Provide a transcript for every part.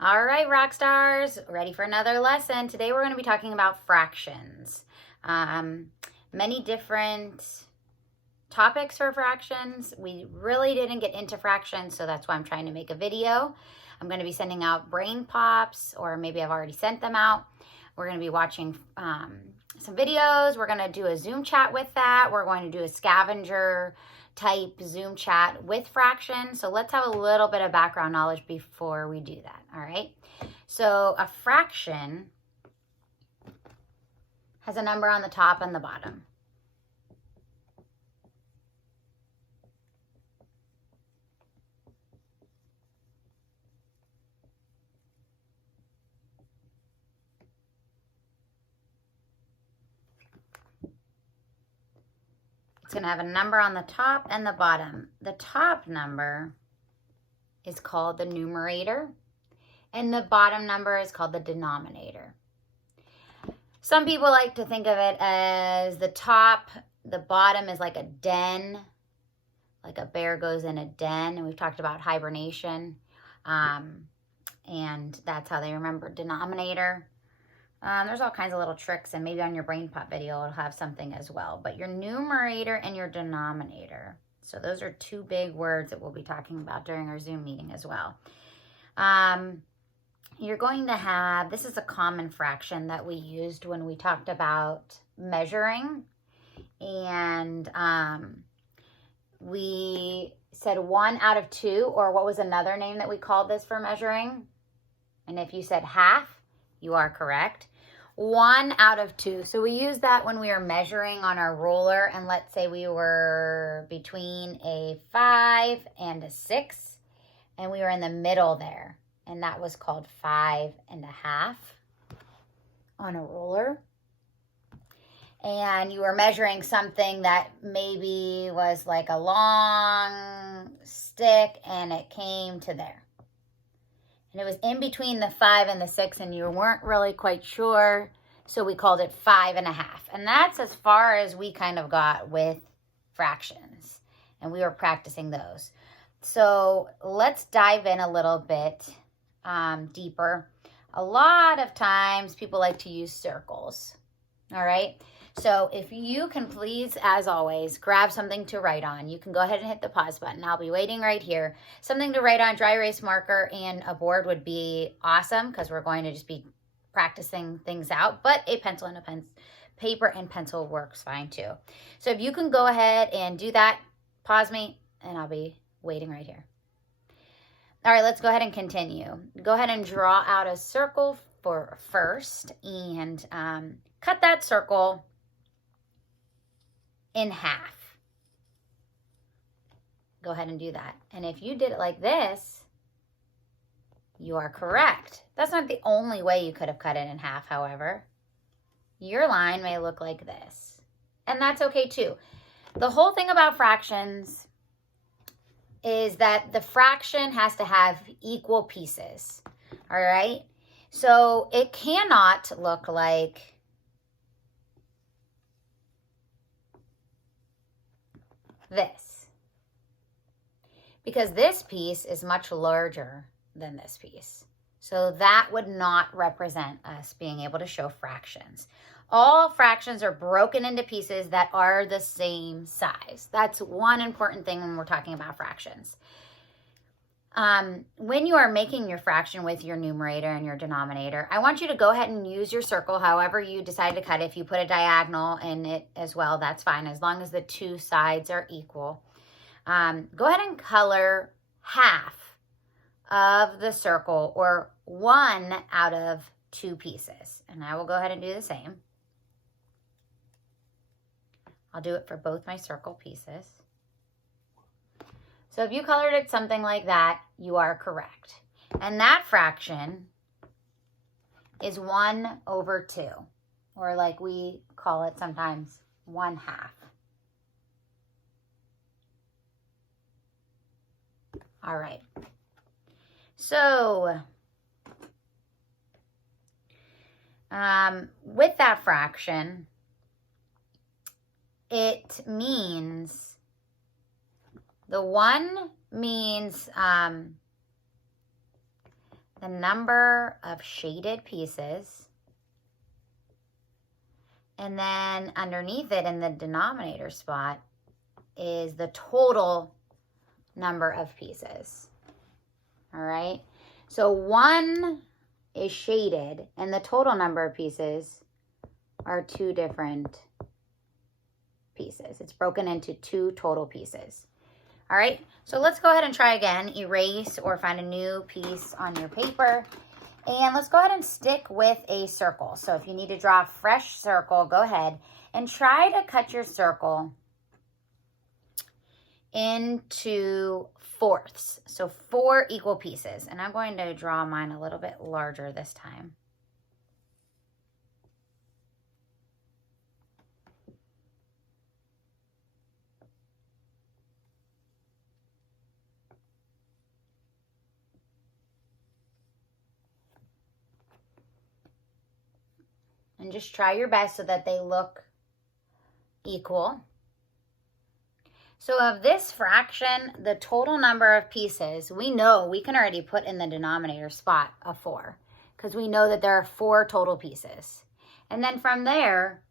All right, rock stars, ready for another lesson. Today we're going to be talking about fractions. Many different topics for fractions. We really didn't get into fractions, so that's why I'm trying to make a video. I'm going to be sending out brain pops, or maybe I've already sent them out. We're going to be watching some videos. We're going to do a Zoom chat with that. We're going to do a scavenger type Zoom chat with fractions. So let's have a little bit of background knowledge before we do that. All right. So a fraction has a number on the top and the bottom. It's going to have a number on the top and the bottom. The top number is called the numerator, and the bottom number is called the denominator. Some people like to think of it as the top, the bottom is like a den, like a bear goes in a den, and we've talked about hibernation, and that's how they remember denominator. There's all kinds of little tricks, and maybe on your brain pop video it'll have something as well. But your numerator and your denominator, so those are two big words that we'll be talking about during our Zoom meeting as well. You're going to have, this is a common fraction that we used when we talked about measuring, and we said 1 out of 2, or what was another name that we called this for measuring? And if you said half, you are correct. 1 out of 2. So we use that when we are measuring on our ruler, and let's say we were between a 5 and a 6, and we were in the middle there, and that was called 5.5 on a ruler. And you were measuring something that maybe was like a long stick, and it came to there. And it was in between the 5 and the 6, and you weren't really quite sure, so we called it 5.5. And that's as far as we kind of got with fractions, and we were practicing those. So let's dive in a little bit deeper. A lot of times people like to use circles, all right? So if you can please, as always, grab something to write on. You can go ahead and hit the pause button. I'll be waiting right here. Something to write on, dry erase marker, and a board would be awesome because we're going to just be practicing things out. But a pencil and a paper and pencil works fine too. So if you can go ahead and do that, pause me, and I'll be waiting right here. All right, let's go ahead and continue. Go ahead and draw out a circle for first, and cut that circle in half. Go ahead and do that. And if you did it like this, you are correct. That's not the only way you could have cut it in half, however. Your line may look like this, and that's okay too. The whole thing about fractions is that the fraction has to have equal pieces, all right? So it cannot look like this, because this piece is much larger than this piece. So that would not represent us being able to show fractions. All fractions are broken into pieces that are the same size. That's one important thing when we're talking about fractions. When you are making your fraction with your numerator and your denominator, I want you to go ahead and use your circle however you decide to cut it. If you put a diagonal in it as well, that's fine, as long as the two sides are equal. Go ahead and color half of the circle, or 1 out of 2 pieces. And I will go ahead and do the same. I'll do it for both my circle pieces. So if you colored it something like that, you are correct. And that fraction is 1/2, or like we call it sometimes, 1/2. All right. So with that fraction, it means the 1 means the number of shaded pieces, and then underneath it in the denominator spot is the total number of pieces. All right, so 1 is shaded and the total number of pieces are 2 different pieces. It's broken into 2 total pieces. All right, so let's go ahead and try again. Erase or find a new piece on your paper. And let's go ahead and stick with a circle. So if you need to draw a fresh circle, go ahead and try to cut your circle into fourths. So 4 equal pieces. And I'm going to draw mine a little bit larger this time. And just try your best so that they look equal. So of this fraction, the total number of pieces, we know we can already put in the denominator spot of 4 because we know that there are 4 total pieces. And then from there,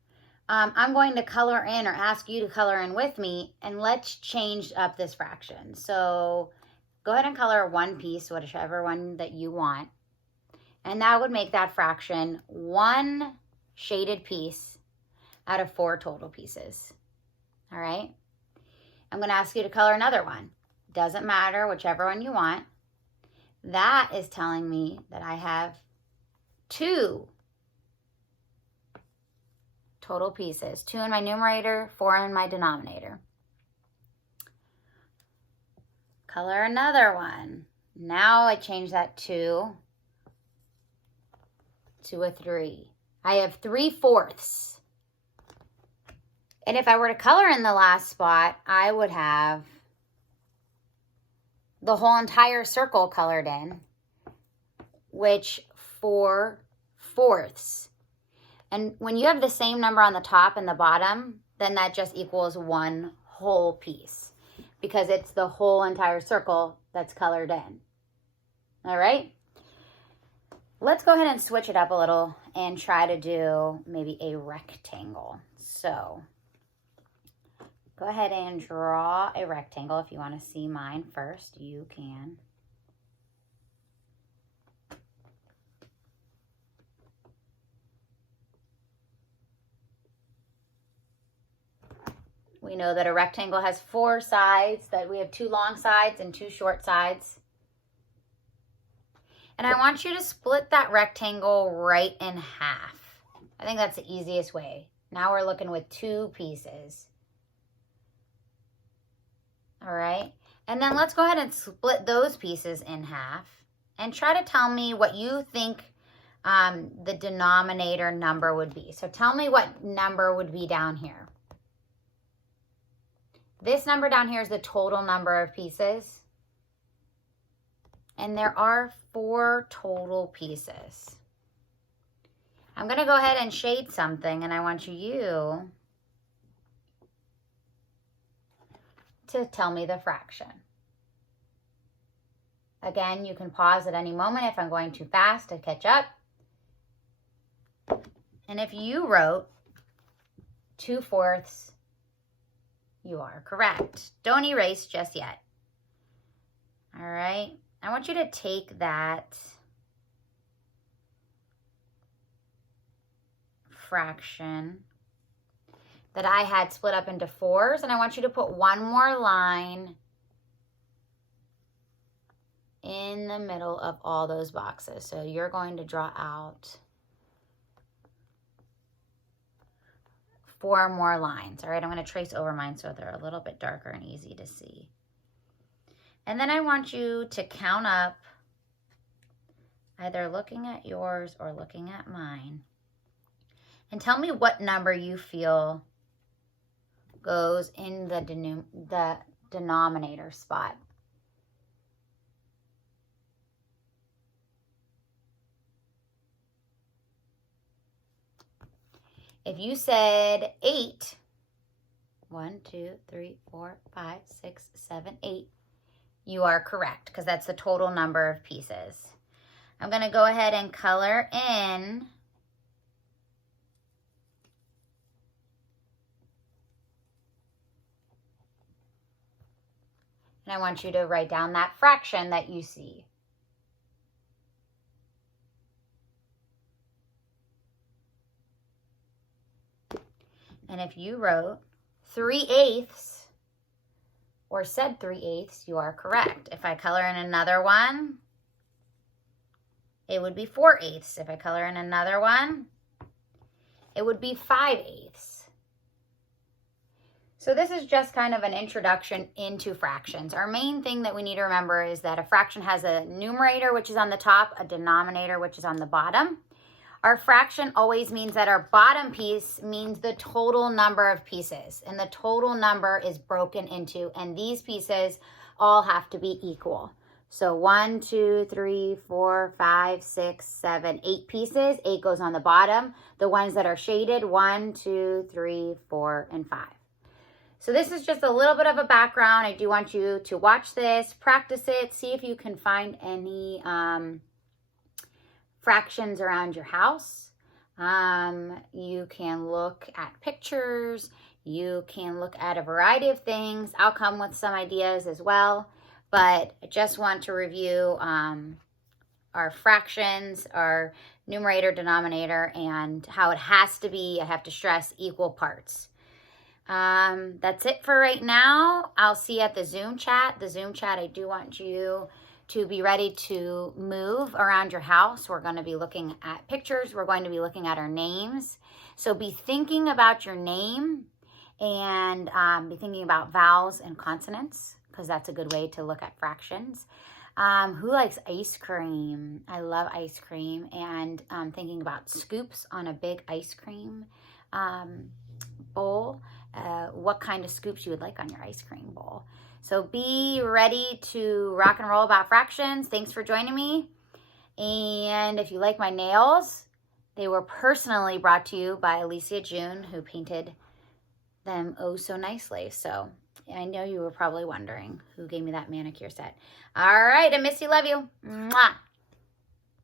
I'm going to color in or ask you to color in with me, and let's change up this fraction. So go ahead and color 1 piece, whichever one that you want. And that would make that fraction 1 shaded piece out of 4 total pieces. All right. I'm going to ask you to color another one. Doesn't matter, whichever one you want. That is telling me that I have 2 total pieces. 2 in my numerator, 4 in my denominator. Color another one. Now I change that 2 to a 3. I have 3 fourths. And if I were to color in the last spot, I would have the whole entire circle colored in, which 4 fourths. And when you have the same number on the top and the bottom, then that just equals 1 whole piece because it's the whole entire circle that's colored in. All right? Let's go ahead and switch it up a little and try to do maybe a rectangle. So go ahead and draw a rectangle. If you want to see mine first, you can. We know that a rectangle has 4 sides, that we have 2 long sides and 2 short sides. And I want you to split that rectangle right in half. I think that's the easiest way. Now we're looking with 2 pieces. All right. And then let's go ahead and split those pieces in half and try to tell me what you think the denominator number would be. So tell me what number would be down here. This number down here is the total number of pieces. And there are 4 total pieces. I'm going to go ahead and shade something, and I want you to tell me the fraction. Again, you can pause at any moment if I'm going too fast to catch up. And if you wrote 2 fourths, you are correct. Don't erase just yet. All right. I want you to take that fraction that I had split up into 4s, and I want you to put one more line in the middle of all those boxes. So you're going to draw out 4 more lines. All right, I'm going to trace over mine so they're a little bit darker and easy to see. And then I want you to count up, either looking at yours or looking at mine, and tell me what number you feel goes in the denominator spot. If you said 8, 1, 2, 3, 4, 5, 6, 7, 8, you are correct because that's the total number of pieces. I'm going to go ahead and color in and I want you to write down that fraction that you see. And if you wrote 3/8 or said 3/8, you are correct. If I color in another one, it would be 4/8. If I color in another one, it would be 5/8. So this is just kind of an introduction into fractions. Our main thing that we need to remember is that a fraction has a numerator, which is on the top, a denominator, which is on the bottom. Our fraction always means that our bottom piece means the total number of pieces, and the total number is broken into, and these pieces all have to be equal. So 1, 2, 3, 4, 5, 6, 7, 8 pieces. 8 goes on the bottom. The ones that are shaded, 1, 2, 3, 4, and 5. So this is just a little bit of a background. I do want you to watch this, practice it, see if you can find any fractions around your house. You can look at pictures. You can look at a variety of things. I'll come with some ideas as well. But I just want to review our fractions, our numerator, denominator, and how it has to be, I have to stress, equal parts. That's it for right now. I'll see you at the Zoom chat. The Zoom chat, I do want you to be ready to move around your house. We're going to be looking at pictures. We're going to be looking at our names. So be thinking about your name and be thinking about vowels and consonants, because that's a good way to look at fractions. Who likes ice cream? I love ice cream. And thinking about scoops on a big ice cream bowl. What kind of scoops you would like on your ice cream bowl. So be ready to rock and roll about fractions. Thanks for joining me. And if you like my nails, they were personally brought to you by Alicia June, who painted them oh so nicely. So I know you were probably wondering who gave me that manicure set. All right, I miss you, love you. Mwah.